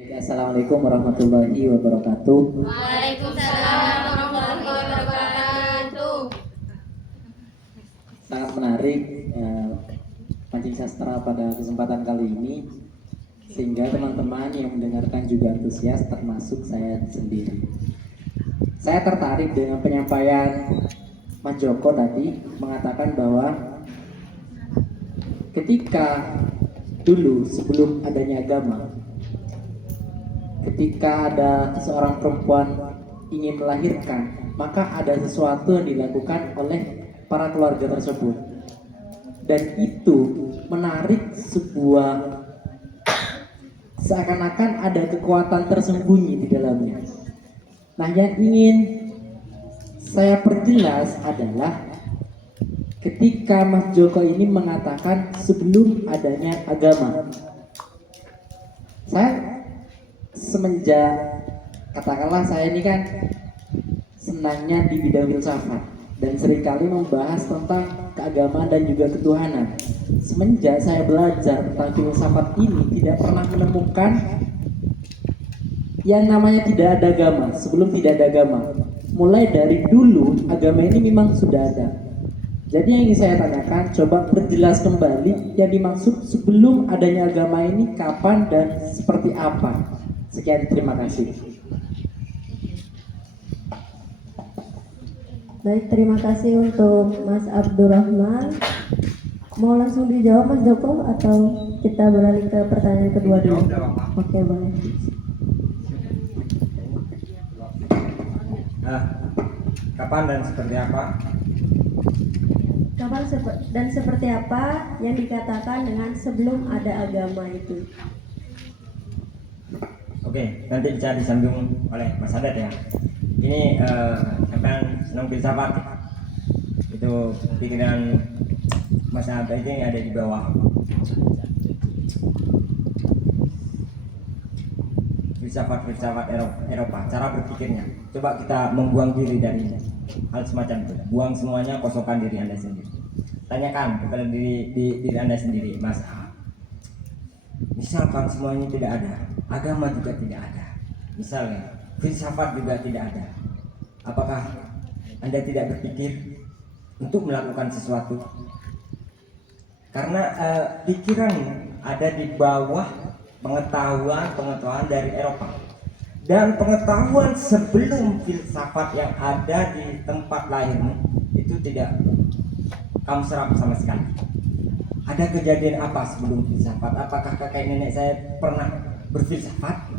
Assalamualaikum warahmatullahi wabarakatuh. Waalaikumsalam warahmatullahi wabarakatuh. Sangat menarik pancing sastra pada kesempatan kali ini, sehingga teman-teman yang mendengarkan juga antusias, termasuk saya sendiri. Saya tertarik dengan penyampaian Mas Joko tadi, mengatakan bahwa ketika dulu sebelum adanya agama, ketika ada seorang perempuan ingin melahirkan, maka ada sesuatu yang dilakukan oleh para keluarga tersebut, dan itu menarik sebuah, seakan-akan ada kekuatan tersembunyi di dalamnya. Nah, yang ingin saya perjelas adalah ketika Mas Joko ini mengatakan sebelum adanya agama. Saya semenjak, katakanlah saya ini kan senangnya di bidang filsafat dan seringkali membahas tentang keagamaan dan juga ketuhanan. Semenjak saya belajar tentang filsafat ini, tidak pernah menemukan yang namanya tidak ada agama sebelum tidak ada agama. Mulai dari dulu agama ini memang sudah ada. Jadi yang ingin saya tanyakan, coba perjelas kembali yang dimaksud sebelum adanya agama ini kapan dan seperti apa. Sekian, terima kasih. Baik, terima kasih untuk Mas Abdurrahman. Mau langsung dijawab Mas Joko atau kita beralih ke pertanyaan kedua dulu? Oke, boleh. Kapan dan seperti apa? Kapan dan seperti apa yang dikatakan dengan sebelum ada agama itu? Oke, nanti bisa disambung oleh Mas Haddad ya. Ini sampai senang filsafat. Itu pikiran Mas Haddad ini ada di bawah. Filsafat Eropa, cara berpikirnya. Coba kita membuang diri dari hal semacam itu. Buang semuanya, kosongkan diri Anda sendiri. Tanyakan kepada diri Anda sendiri, Mas A. Misalkan semuanya tidak ada, agama juga tidak ada, misalnya filsafat juga tidak ada, apakah Anda tidak berpikir untuk melakukan sesuatu? Karena pikiran ada di bawah pengetahuan dari Eropa, dan pengetahuan sebelum filsafat yang ada di tempat lahirmu itu tidak kamu serap sama sekali. Ada kejadian apa sebelum filsafat? Apakah kakek nenek saya pernah berfilsafat?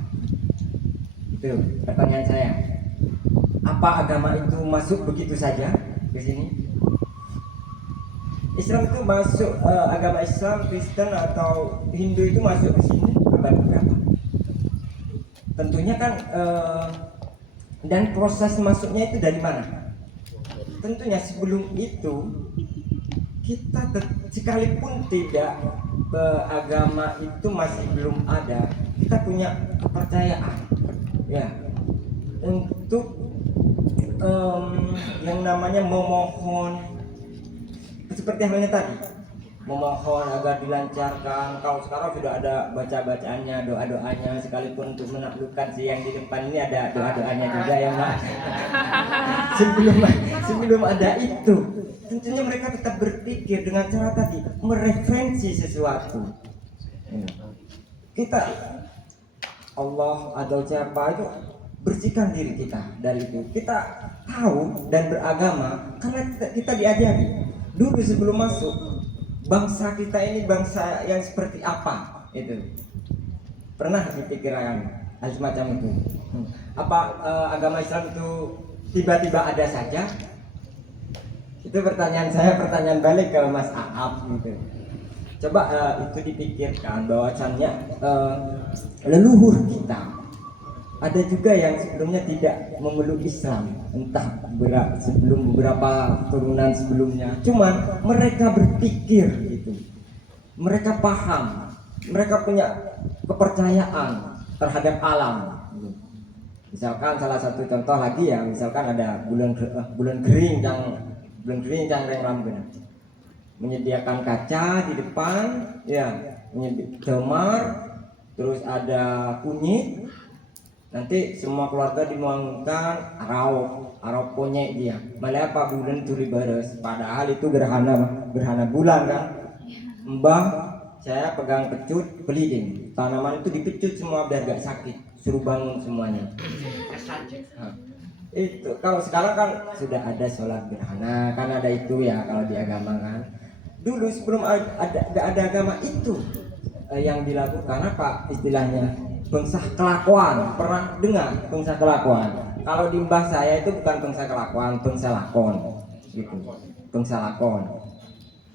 Itu pertanyaan saya. Apa agama itu masuk begitu saja ke sini? Islam itu masuk, agama Islam, Kristen atau Hindu itu masuk ke sini abad berapa? Tentunya kan dan proses masuknya itu dari mana? Tentunya sebelum itu kita sekalipun tidak agama itu masih belum ada, kita punya kepercayaan ya untuk yang namanya memohon, seperti halnya tadi memohon agar dilancarkan. Kalau sekarang sudah ada baca-bacaannya, doa-doanya, sekalipun untuk menaklukkan si yang di depan ini ada doa-doanya juga ya Mas. sebelum ada itu, tentunya mereka tetap berpikir dengan cara tadi, mereferensi sesuatu. Kita Allah atau siapa itu, bersihkan diri kita dari itu. Kita tahu dan beragama karena kita diajari dulu sebelum masuk. Bangsa kita ini bangsa yang seperti apa? Itu pernah dipikirkan hal semacam itu? Apa agama Islam itu tiba-tiba ada saja? Itu pertanyaan saya, pertanyaan balik ke Mas Aap gitu. Coba itu dipikirkan bahwasannya leluhur kita ada juga yang sebelumnya tidak memeluk Islam, entah sebelum beberapa turunan sebelumnya. Cuman mereka berpikir gitu, mereka paham, mereka punya kepercayaan terhadap alam. Misalkan salah satu contoh lagi ya, misalkan ada bulan kering yang rengram benar, menyediakan kaca di depan, ya, demar. terus ada kunyit. Nanti semua keluarga dimuangkan arau kunyit dia. Malah Pak bulan turi beres. Padahal itu gerhana bulan kan. Mbah saya pegang pecut peliding. Tanaman itu dipecut semua biar gak sakit. Suruh bangun semuanya. Nah, itu kalau sekarang kan sudah ada sholat gerhana kan ada itu ya kalau di agama kan. Dulu sebelum gak ada agama itu yang dilakukan apa istilahnya pengsah kelakuan. Pernah dengar pengsah kelakuan? Kalau di mbah saya itu bukan pengsah kelakuan, pengsah lakon gitu. Pengsah lakon.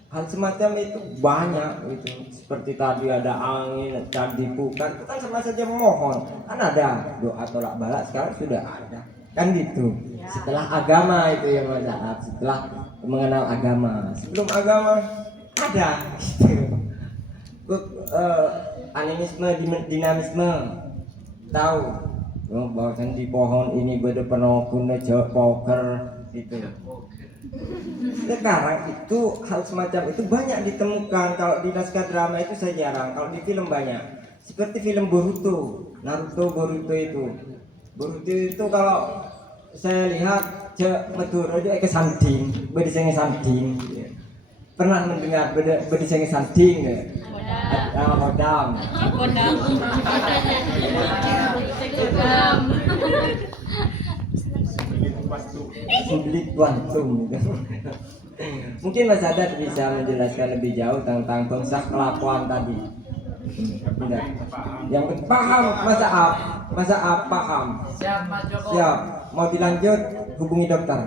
Hal semacam itu banyak itu. Seperti tadi ada angin, tadi bukan, itu kan sama saja memohon. Kan ada doa tolak balak sekarang sudah ada. Kan gitu. Setelah agama itu yang mazhab, setelah mengenal agama. Sebelum agama ada gitu. Animisme, dinamisme, tahu bahkan di pohon ini beda penokun jawab poker gitu. Sekarang itu hal semacam itu banyak ditemukan. Kalau di naskah drama itu saya jarang, kalau di film banyak. Seperti film Boruto, Boruto itu kalau saya lihat metur aja ke sanding, berdisenge sanding. Pernah mendengar berdisenge sanding ya? Hodam. Sulit wantung. Mungkin Mas Adat bisa menjelaskan lebih jauh tentang pengsah kelakuan tadi. Tidak. Yang paham masa paham. Siap Mas Joko. Siap. Mau dilanjut hubungi dokter.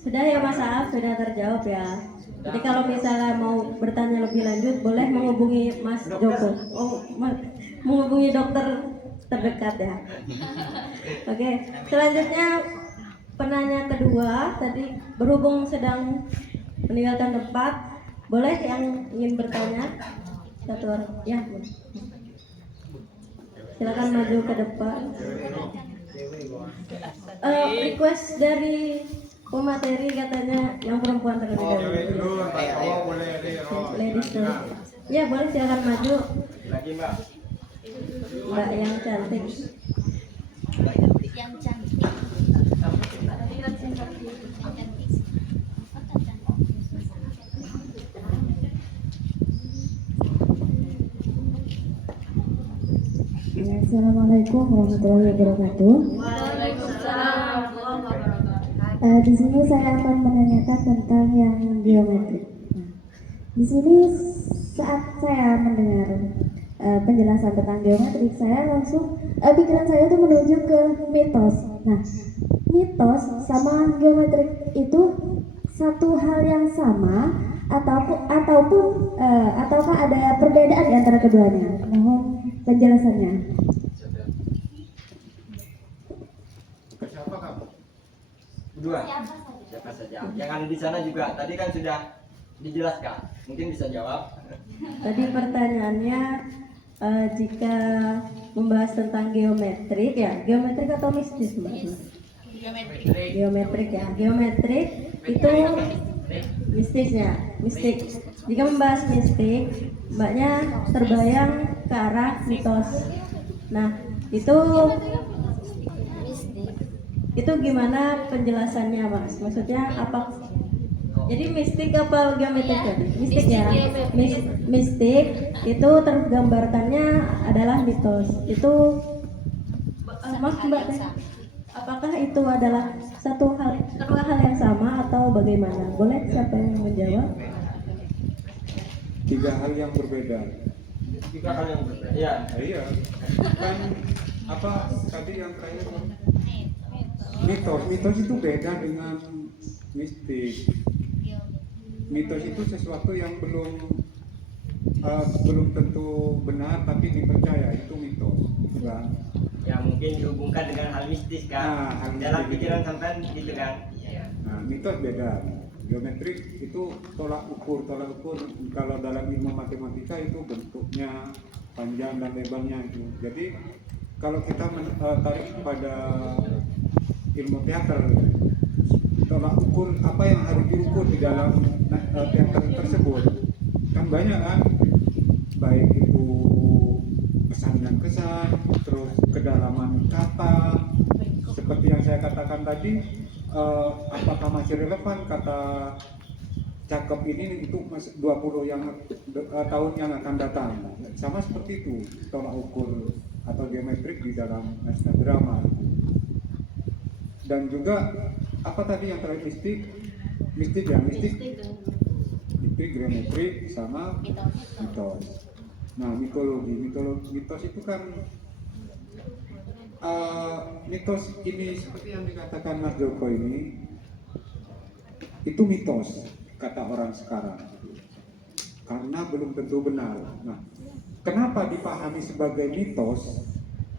Sudah ya Mas Aaf, sudah terjawab ya. Jadi kalau misalnya mau bertanya lebih lanjut, boleh menghubungi Mas Joko. Menghubungi dokter terdekat ya. Oke, selanjutnya penanya kedua tadi berhubung sedang meninggalkan tempat, boleh yang ingin bertanya satu orang ya. Silakan maju ke depan. Request dari pemateri katanya yang perempuan terlebih dahulu. Ladies first. Ya boleh silakan maju. Lagi Mbak. Mbak yang cantik. Yang cantik. Ya, Assalamualaikum warahmatullahi wabarakatuh. Waalaikumsalam warahmatullahi wabarakatuh. Di sini saya akan menanyakan tentang yang geometri. Di sini saat saya mendengar penjelasan tentang geometri, saya langsung pikiran saya itu menuju ke mitos. Nah, mitos sama geometri itu satu hal yang sama ataukah ada perbedaan di antara keduanya? Mohon penjelasannya. Siapa kamu? Berdua. Siapa saja. Yang ada di sana juga tadi kan sudah dijelaskan. Mungkin bisa jawab. Tadi pertanyaannya jika membahas tentang geometrik ya, geometrik atau mistis Mbak? Geometrik ya, geometrik itu mistisnya, mistik. Jika membahas mistik, Mbaknya terbayang ke arah mitos. Nah, itu gimana penjelasannya Mas? Maksudnya apa? Jadi mistik apa geometrik tadi? Mistik ya. Mistik itu tergambarkannya adalah mitos. Itu Mas Mbak, apakah itu adalah kedua hal yang sama atau bagaimana? Boleh siapa yang menjawab? Tiga hal yang berbeda. Tiga hal yang berbeda. Iya. Iya. Kan apa tadi yang terakhir? Mitos itu beda dengan mistik. Mitos itu sesuatu yang belum tentu benar tapi dipercaya, itu mitos, kan? Ya mungkin dihubungkan dengan hal mistis kan. Hal Dalam mistis. pikiran sampean gitu kan. Iya. Nah, mitos beda. Geometrik itu tolak ukur. Kalau dalam ilmu matematika itu bentuknya, panjang dan lebarnya itu. Jadi kalau kita tarik pada ilmu teater, tolak ukur apa yang harus diukur di dalam teater tersebut kan banyak kan. kesan, terus kedalaman kata, seperti yang saya katakan tadi, apakah masih relevan kata cakep ini itu masih 20 tahun yang akan datang. Sama seperti itu tolak ukur atau geometrik di dalam naskah drama. Dan juga apa tadi yang terakhir, mistik, geometrik sama mitos. Nah, mitos itu kan mitos ini seperti yang dikatakan Mas Joko ini, itu mitos kata orang sekarang karena belum tentu benar. Nah, kenapa dipahami sebagai mitos?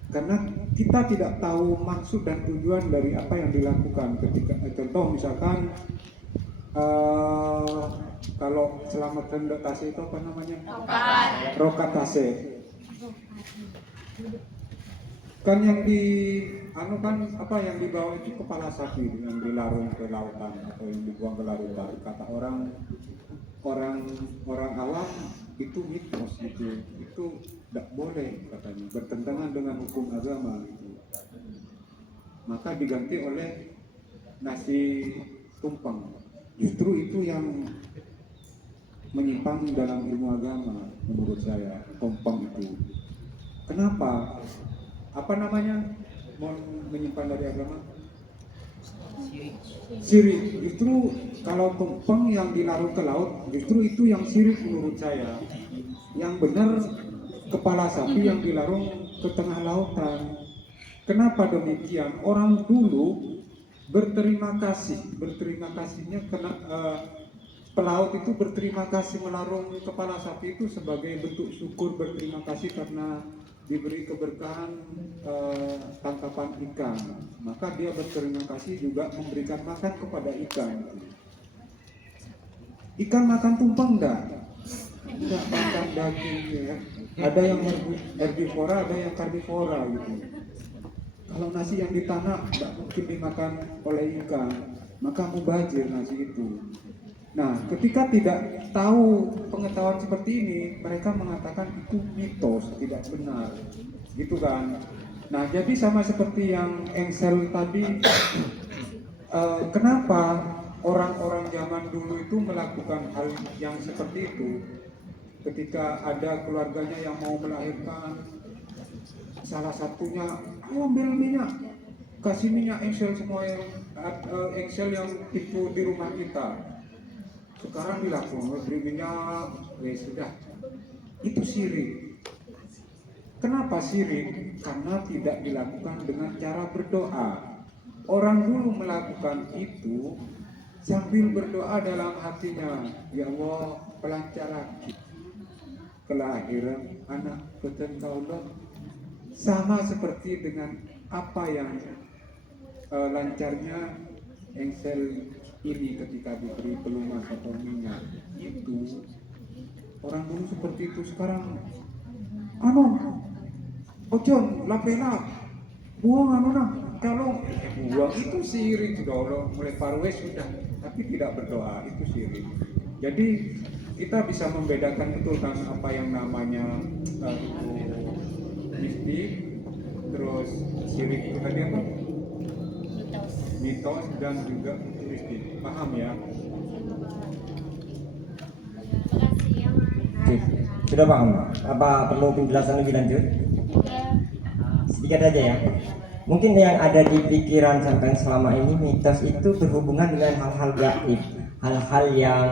Karena kita tidak tahu maksud dan tujuan dari apa yang dilakukan. Ketika contoh misalkan kalau selamatkan tase itu apa namanya? Rokat tase. Kan yang yang dibawa itu kepala sapi yang dilarung ke lautan atau yang dibuang ke lautan. Kata orang awam itu mitos gitu. Itu tidak boleh katanya, bertentangan dengan hukum agama gitu. Maka diganti oleh nasi tumpeng. Justru itu yang menyimpang dalam ilmu agama menurut saya, tumpeng itu. Kenapa? Apa namanya? Mau menyimpang dari agama? Sirik. Justru kalau tumpeng yang dilarung ke laut, justru itu yang sirik menurut saya. Yang benar kepala sapi yang dilarung ke tengah lautan. Kenapa demikian? Orang dulu berterima kasihnya karena pelaut itu berterima kasih melarung kepala sapi itu sebagai bentuk syukur, berterima kasih karena diberi keberkahan tangkapan ikan. Maka dia berterima kasih juga memberikan makan kepada ikan. Ikan makan tumpeng enggak makan daging ya. Ada yang herbivora, ada yang karnivora gitu. Kalau nasi yang di tanah tidak mungkin dimakan oleh ikan, maka mubazir nasi itu. Nah, ketika tidak tahu pengetahuan seperti ini, mereka mengatakan itu mitos, tidak benar, gitu kan? Nah, jadi sama seperti yang Engsel tadi, kenapa orang-orang zaman dulu itu melakukan hal yang seperti itu? Ketika ada keluarganya yang mau melahirkan, salah satunya ambil minyak, kasih minyak Engsel semua yang Engsel yang tipu di rumah kita. Sekarang dilakukan beri minyak, ya sudah. Itu syirik. Kenapa syirik? Karena tidak dilakukan dengan cara berdoa. Orang dulu melakukan itu sambil berdoa dalam hatinya, ya Allah pelancaran kelahiran anak ketentu Allah. Sama seperti dengan apa yang lancarnya Engsel ini ketika diberi pelumas atau minyak. Itu orang dulu seperti itu. Sekarang ojon lapela buang kalau buang itu syirik sudah. Allah mulai parwes sudah, tapi tidak berdoa itu syirik. Jadi kita bisa membedakan betul kan apa yang namanya mistik, terus syirik itu tadi apa? Mitos dan juga mistik. Paham ya? Oke, sudah paham? Apa perlu penjelasan lebih lanjut? Sedikit aja ya. Mungkin yang ada di pikiran sampai selama ini mitos itu berhubungan dengan hal-hal gaib, hal-hal yang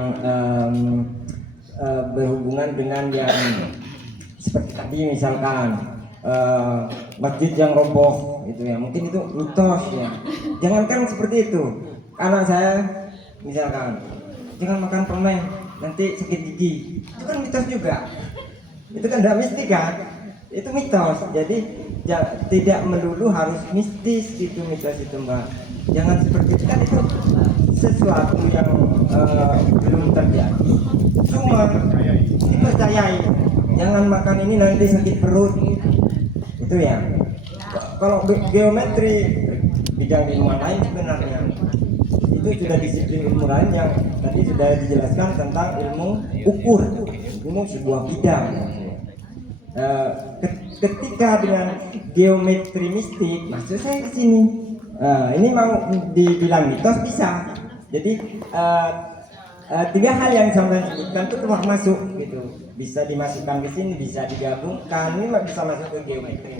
berhubungan dengan yang seperti tadi misalkan masjid yang roboh itu ya, mungkin itu mitos ya. Jangankan seperti itu, anak saya misalkan jangan makan permen nanti sakit gigi, itu kan mitos juga. Itu kan tidak mistik kan, itu mitos. Jadi tidak melulu harus mistis gitu mitos itu mbak. Jangan seperti itu, kan itu sesuatu yang belum terjadi, cuma dipercayai. Jangan makan ini nanti sakit perut, itu ya. Kalau geometri bidang ilmu lain sebenarnya itu sudah disiplin ilmu lain yang tadi sudah dijelaskan tentang ilmu ukur, ilmu sebuah bidang. ketika dengan geometri mistik, maksud saya ke sini. Ini mau dibilang mitos bisa. Jadi tiga hal yang saya sebutkan itu keluar masuk gitu. Bisa dimasukkan ke sini, bisa digabungkan, ini bisa masuk ke geometri.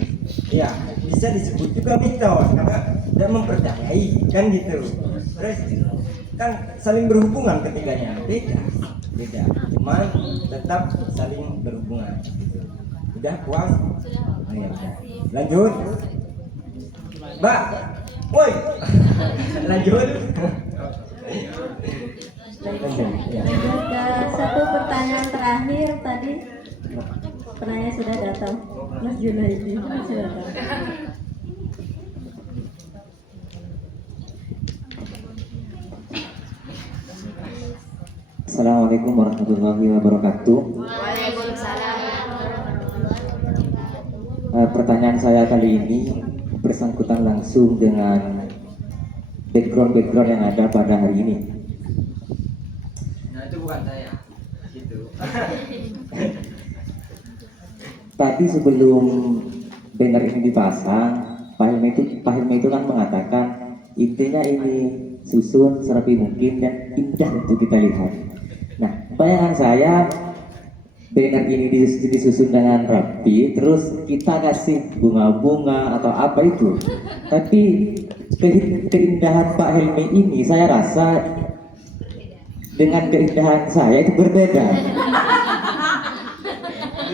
Ya, bisa disebut juga mitos karena tidak mempercayai kan gitu. Terus kan saling berhubungan ketiganya, beda, cuman tetap saling berhubungan. Gitu. Udah puas? Oh, ya, udah. Lanjut, Mbak. Woi, lanjut. Ya. Lanjut ke satu pertanyaan terakhir tadi. Penanya sudah datang, Mas Junaidi. Silakan. Assalamualaikum warahmatullahi wabarakatuh. Pertanyaan saya kali ini bersangkutan langsung dengan background yang ada pada hari ini. Nah, itu bukan saya. Gitu. Tadi sebelum banner ini dipasang, Pak Hilmi itu kan mengatakan intinya ini susun serapi mungkin dan indah untuk kita lihat. Nah, bayangan saya banner ini disusun dengan rapi, terus kita kasih bunga-bunga atau apa itu. Tapi keindahan Pak Helmi ini saya rasa dengan keindahan saya itu berbeda.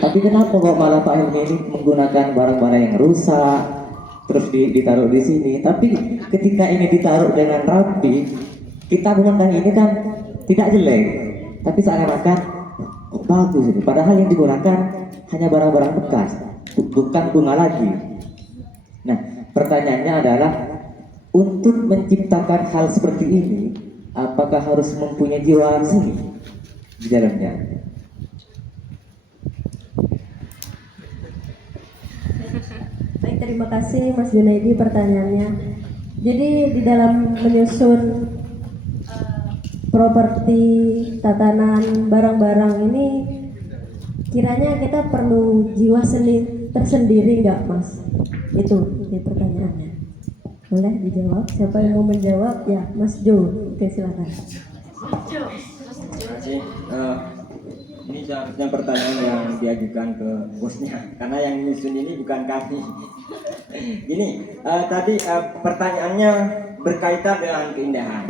Tapi kenapa kok malah Pak Helmi ini menggunakan barang-barang yang rusak terus ditaruh di sini? Tapi ketika ini ditaruh dengan rapi, kita memandang ini kan tidak jelek, tapi seakan-akan kok bagus ini. Padahal yang digunakan hanya barang-barang bekas, bukan bunga lagi. Nah, pertanyaannya adalah untuk menciptakan hal seperti ini, apakah harus mempunyai jiwa seni di dalamnya? Baik, terima kasih Mas Junaidi pertanyaannya. Jadi di dalam menyusun properti tatanan barang-barang ini, kiranya kita perlu jiwa seni tersendiri nggak, Mas? Itu di pertanyaannya. Boleh dijawab? Siapa yang mau menjawab? Ya, Mas Jo. Oke, silakan. Terima kasih. Ini seharusnya pertanyaan yang diajukan ke bosnya, karena yang nyusun ini bukan kami. Gini, tadi pertanyaannya berkaitan dengan keindahan.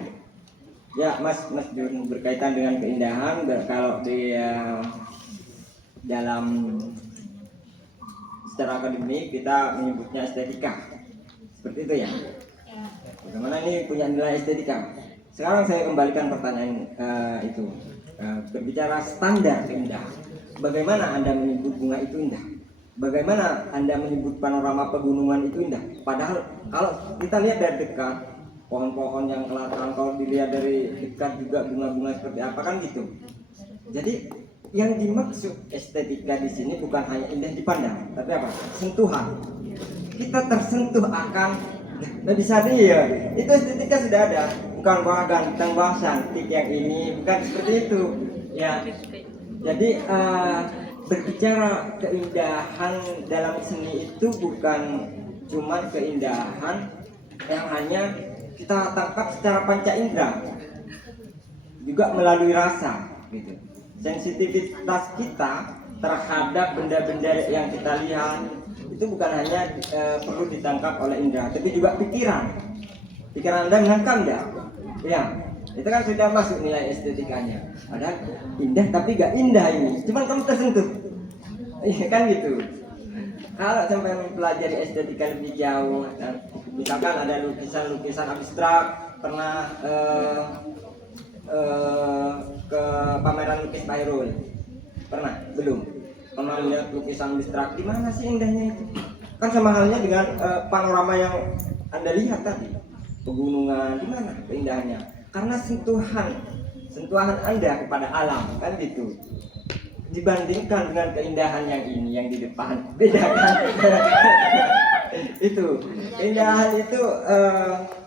Ya, Mas Jun, berkaitan dengan keindahan. Kalau di dalam secara akademik kita menyebutnya estetika, seperti itu ya. Bagaimana ini punya nilai estetika? Sekarang saya kembalikan pertanyaan itu. Berbicara standar keindahan. Bagaimana Anda menyebut bunga itu indah? Bagaimana Anda menyebut panorama pegunungan itu indah? Padahal kalau kita lihat dari dekat, pohon-pohon yang kelihatan, kalau dilihat dari dekat juga bunga-bunga seperti apa kan gitu. Jadi yang dimaksud estetika di sini bukan hanya indah dipandang, tapi apa? Sentuhan. Kita tersentuh akan, nah bisa dia. Itu estetika sudah ada. Bukan wah ganteng, wah cantik yang ini, bukan seperti itu. Ya. Jadi berbicara keindahan dalam seni itu bukan cuma keindahan yang hanya kita tangkap secara panca indera, juga melalui rasa gitu. Sensitivitas kita terhadap benda-benda yang kita lihat itu bukan hanya perlu ditangkap oleh indera, tapi juga pikiran Anda menangkap enggak? Ya, itu kan sudah masuk nilai estetikanya. Padahal indah tapi gak indah ini, cuman kamu tersentuh. Iya kan gitu. Kalau sampai mempelajari estetika lebih jauh, misalkan ada lukisan abstrak, pernah ke pameran lukis Pak Herul? Pernah? Belum? Pernah lihat lukisan abstrak? Di mana sih indahnya itu? Kan sama halnya dengan panorama yang Anda lihat tadi. Pegunungan, di mana keindahannya? Karena sentuhan Anda kepada alam, kan gitu. Dibandingkan dengan keindahan yang ini, yang di depan, beda kan? Itu keindahan itu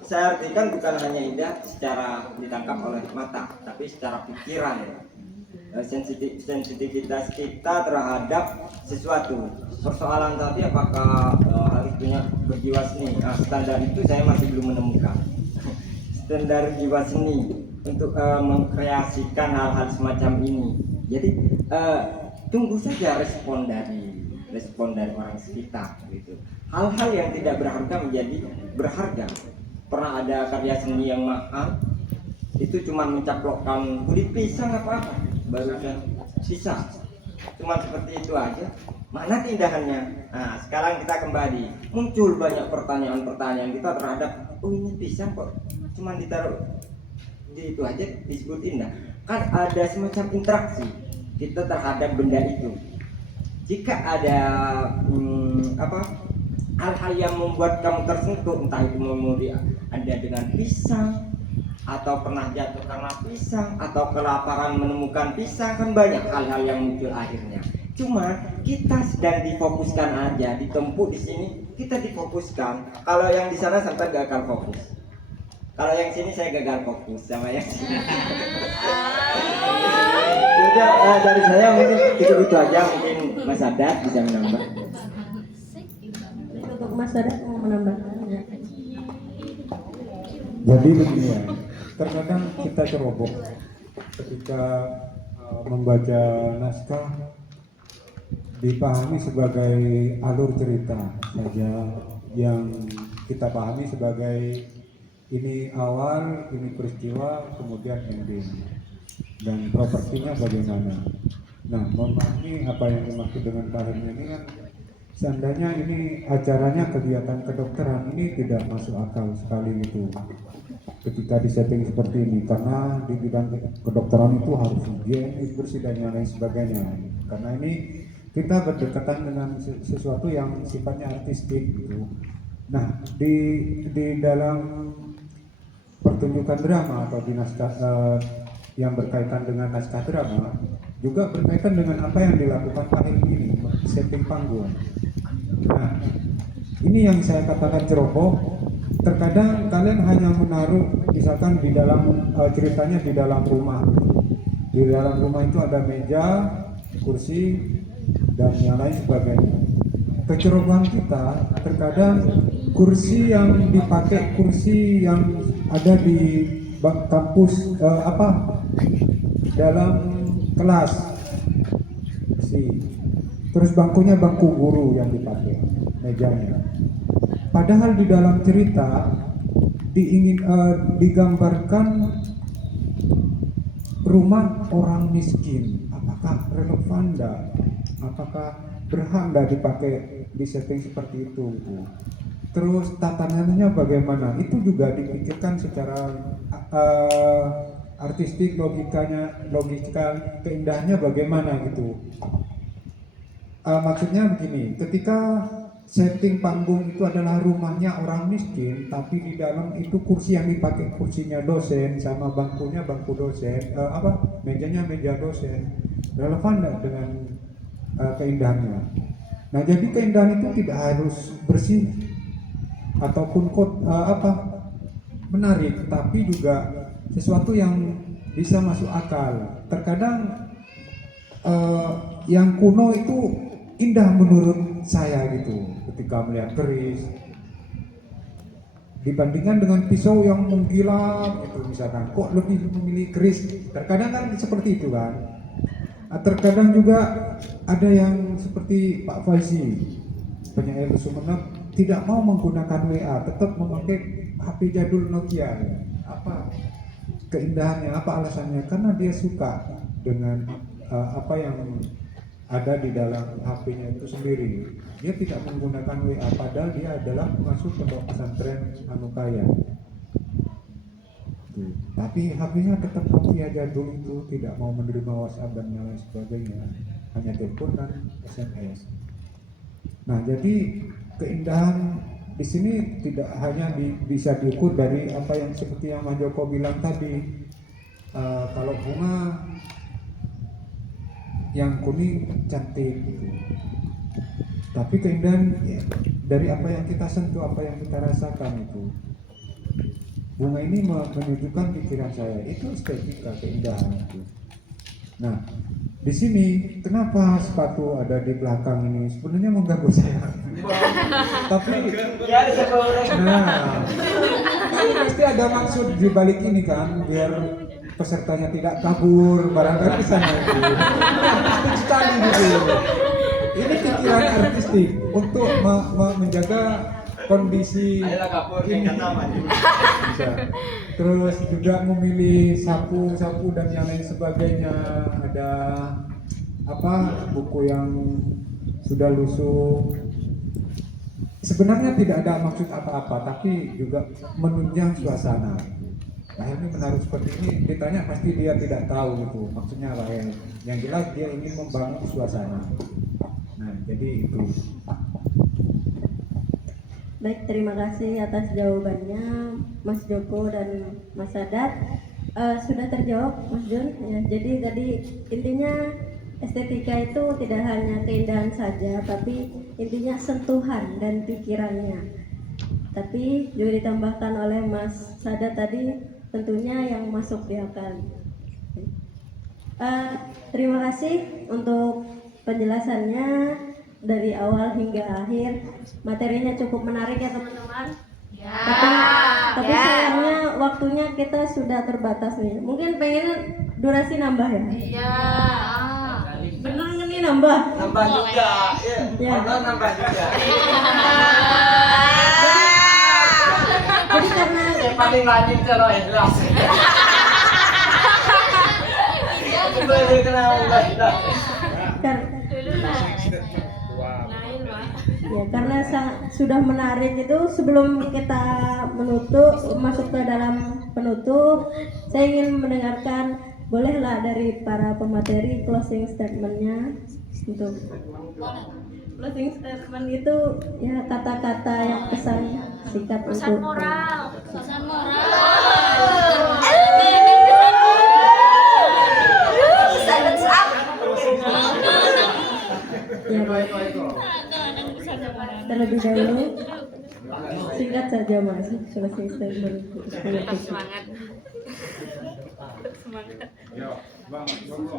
saya artikan bukan hanya indah secara ditangkap oleh mata, tapi secara pikiran. sensitivitas kita terhadap sesuatu. Persoalan tadi apakah harus punya berjiwa seni? Nah, standar itu saya masih belum menemukan. Standar jiwa seni untuk mengkreasikan hal-hal semacam ini. Jadi tunggu saja respon dari orang sekitar gitu. Hal-hal yang tidak berharga menjadi berharga. Pernah ada karya seni yang mahal itu cuma mencaplokkan kulit pisang apa barusan sisa, cuma seperti itu aja. Mana keindahannya? Nah, sekarang kita kembali, muncul banyak pertanyaan-pertanyaan kita terhadap, oh ini pisang kok cuma ditaruh di itu aja disebut indah. Kan ada semacam interaksi kita terhadap benda itu. Jika ada hal-hal yang membuat kamu tersentuh, entah itu memori Anda dengan pisang, atau pernah jatuh karena pisang, atau kelaparan menemukan pisang, kan banyak hal-hal yang muncul akhirnya. Cuma kita sedang difokuskan aja, ditempuk di sini kita difokuskan. Kalau yang di sana sampai gagal fokus. Kalau yang sini saya gagal fokus sama yang sini. Jadi dari saya mungkin itu aja, mungkin Mas Adat bisa menambah. Untuk Mas Adat mau menambahkan ya. Jadi begini ya, terkadang kita ceroboh ketika membaca naskah dipahami sebagai alur cerita saja, yang kita pahami sebagai ini awal, ini peristiwa, kemudian ending, dan propertinya bagaimana. Nah, memahami apa yang dimaksud dengan pahimnya ini kan, seandainya ini acaranya kegiatan kedokteran, ini tidak masuk akal sekali itu ketika disetting seperti ini, karena di bidang kedokteran itu harus higienis, bersih dan lain sebagainya. Karena ini kita berdekatan dengan sesuatu yang sifatnya artistik gitu. Nah, di dalam pertunjukan drama atau di naskah yang berkaitan dengan naskah drama juga berkaitan dengan apa yang dilakukan Pak Hilmi ini, setting panggung. Nah, ini yang saya katakan ceroboh. Terkadang kalian hanya menaruh, misalkan di dalam ceritanya di dalam rumah. Di dalam rumah itu ada meja, kursi, dan yang lain sebagainya. Kecerobohan kita terkadang kursi yang dipakai, kursi yang ada di kampus dalam kelas, terus bangkunya bangku guru yang dipakai, mejanya. Padahal di dalam cerita digambarkan rumah orang miskin. Apakah relevan enggak? Apakah berhak enggak dipakai di setting seperti itu? Terus tatanannya bagaimana? Itu juga dipikirkan secara artistik, logika keindahannya bagaimana gitu. Maksudnya begini, ketika setting panggung itu adalah rumahnya orang miskin, tapi di dalam itu kursi yang dipakai kursinya dosen, sama bangkunya bangku dosen, mejanya meja dosen, relevan enggak dengan keindahannya? Nah, jadi keindahan itu tidak harus bersih ataupun menarik, tapi juga sesuatu yang bisa masuk akal. Terkadang yang kuno itu indah menurut saya gitu, ketika melihat keris dibandingkan dengan pisau yang menggila gitu, misalkan kok lebih memilih keris. Terkadang kan seperti itu kan. Terkadang juga ada yang seperti Pak Faizi, penyair Sumeneb, tidak mau menggunakan WA, tetap memakai HP jadul Nokia. Apa keindahannya, apa alasannya? Karena dia suka dengan apa yang ada di dalam HP-nya itu sendiri. Dia tidak menggunakan WA, padahal dia adalah pengasuh pondok pesantren Anukaya. Tapi HP-nya tetap Nokia jadul itu, tidak mau menerima WhatsApp dan lain sebagainya, hanya telepon dan SMS. Nah, jadi keindahan di sini tidak hanya bisa diukur dari apa yang seperti yang Mas Joko bilang tadi. Kalau bunga yang kuning cantik gitu. Tapi keindahan ya, dari apa yang kita sentuh, apa yang kita rasakan itu. Bunga ini menunjukkan pikiran saya, itu estetika keindahan itu. Nah, di sini kenapa sepatu ada di belakang ini? Sebenarnya mengganggu saya. Tapi nah, ini pasti ada maksud di balik ini kan, biar pesertanya tidak kabur barangkali sana itu. Artistik sekali gitu. Ini pikiran artistik untuk menjaga kondisi ini. Bisa. Terus juga memilih sapu dan yang lain sebagainya. Ada buku yang sudah lusuh. Sebenarnya tidak ada maksud apa-apa, tapi juga menunjang suasana. Akhirnya menaruh seperti ini, ditanya pasti dia tidak tahu gitu maksudnya apa ya. Yang jelas dia ingin membangun suasana. Nah, jadi itu. Baik, terima kasih atas jawabannya Mas Joko dan Mas Sadat. Sudah terjawab Mas Jun ya. Jadi tadi intinya estetika itu tidak hanya keindahan saja, tapi intinya sentuhan dan pikirannya. Tapi juga ditambahkan oleh Mas Sadat tadi tentunya yang masuk di akal. Terima kasih untuk penjelasannya dari awal hingga akhir. Materinya cukup menarik ya teman-teman. Tapi sayangnya waktunya kita sudah terbatas nih. Mungkin pengen durasi nambah ya? Iya. Bener nggak nih nambah? Nambah juga. Ya. Allah nambah juga. Jadi karena Yang paling rajin kalau ikhlas. Boleh kenal ya, karena sudah menarik itu, sebelum kita masuk ke dalam penutup, saya ingin mendengarkan, bolehlah dari para pemateri closing statementnya. Untuk closing statement itu ya kata-kata yang pesan singkat Pesan untuk moral. Pesan moral. ya, baik. Terlebih dahulu singkat saja Mas closing statement. Semangat. Semangat. Ya, Bang Joko.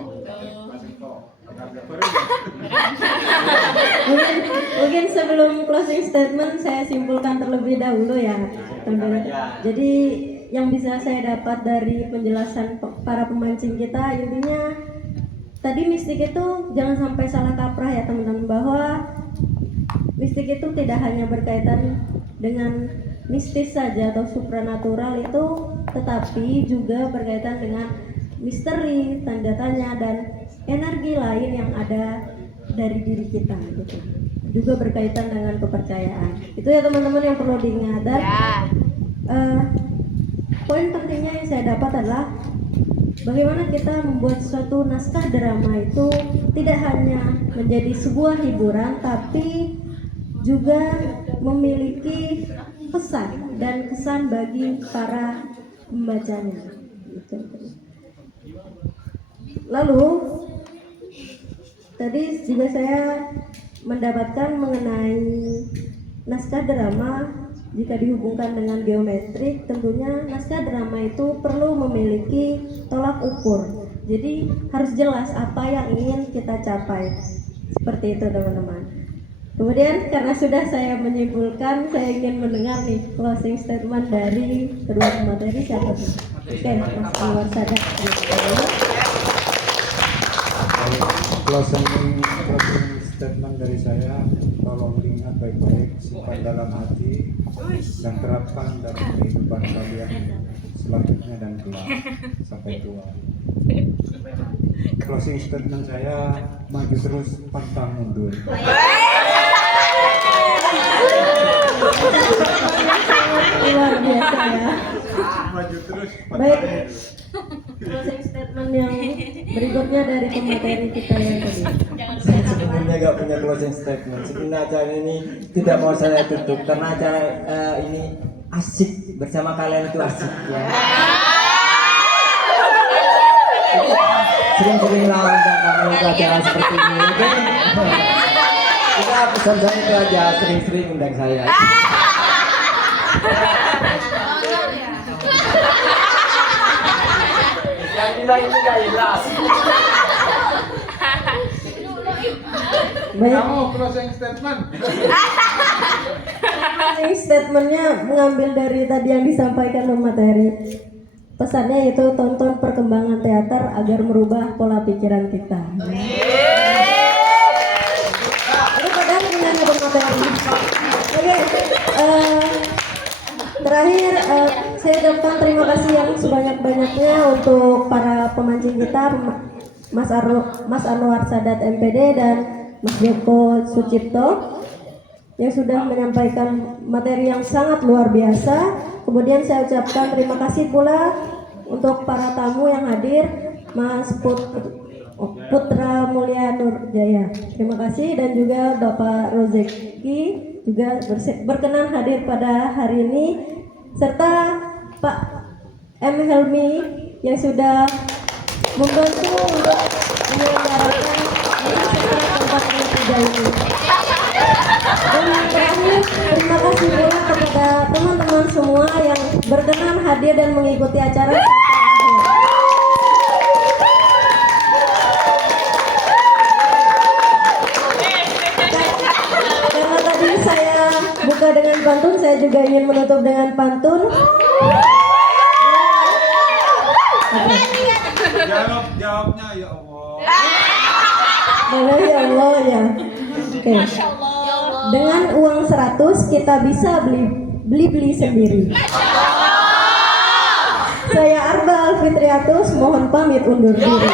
Mungkin sebelum closing statement saya simpulkan terlebih dahulu ya. Jadi yang bisa saya dapat dari penjelasan para pemancing kita, intinya tadi mistik itu jangan sampai salah kaprah ya teman-teman, bahwa mistik itu tidak hanya berkaitan dengan mistis saja atau supranatural itu, tetapi juga berkaitan dengan misteri, tanda tanya, dan energi lain yang ada dari diri kita gitu. Juga berkaitan dengan kepercayaan. Itu ya teman-teman yang perlu diingat. Dan poin pentingnya yang saya dapat adalah bagaimana kita membuat suatu naskah drama itu tidak hanya menjadi sebuah hiburan, tapi juga memiliki pesan dan kesan bagi para pembacanya. Gitu. Lalu tadi juga saya mendapatkan mengenai naskah drama. Jika dihubungkan dengan geometrik, tentunya naskah drama itu perlu memiliki tolak ukur. Jadi harus jelas apa yang ingin kita capai. Seperti itu teman-teman. Kemudian karena sudah saya menyimpulkan, saya ingin mendengar nih closing statement dari kedua pemateri. Siapa tuh? Oke, Mas Anwar Sadat. Closing statement dari saya, tolong ingat baik-baik, simpan dalam hati dan terapkan dalam kehidupan kalian selanjutnya dan kelak sampai tua. Closing statement saya, maju terus, pantang mundur. Luar biasa ya. Maju terus, Baik, closing statement yang berikutnya dari pemateri kita yang tadi. Saya sebenarnya gak punya closing statement. Sebenarnya acara ini tidak mau saya tutup karena acara ini asik, bersama kalian itu asik ya. Sering-sering lawan kami ke acara seperti ini. Oke? Kita pesan saya itu aja, sering-sering undang saya. Yang bilang itu gak jelas. Banyak Kamu closing statement. ini statementnya mengambil dari tadi yang disampaikan Om materi. Pesannya itu tonton perkembangan teater agar merubah pola pikiran kita. Ini padahal menyanyi materi. Oke, terakhir saya ucapkan terima kasih yang sebanyak-banyaknya untuk para pemancing kita, Mas Anwar Sadat MPD dan Mas Joko Sucipto yang sudah menyampaikan materi yang sangat luar biasa. Kemudian saya ucapkan terima kasih pula untuk para tamu yang hadir, Mas Putra Mulia Nurjaya. Terima kasih, dan juga Bapak Rozeki juga berkenan hadir pada hari ini, serta Pak M. Helmi yang sudah membantu untuk menyelenggarakan tempat kerja ini. Dan yang terakhir, terima kasih pula kepada teman-teman semua yang berkenan hadir dan mengikuti acara sampai akhir. Karena tadi saya buka dengan pantun, saya juga ingin menutup dengan pantun. Jawabnya ya Allah. Ya Allah ya. Oke. Dengan uang 100 kita bisa beli sendiri. Saya Arba Alfitriatus mohon pamit undur diri.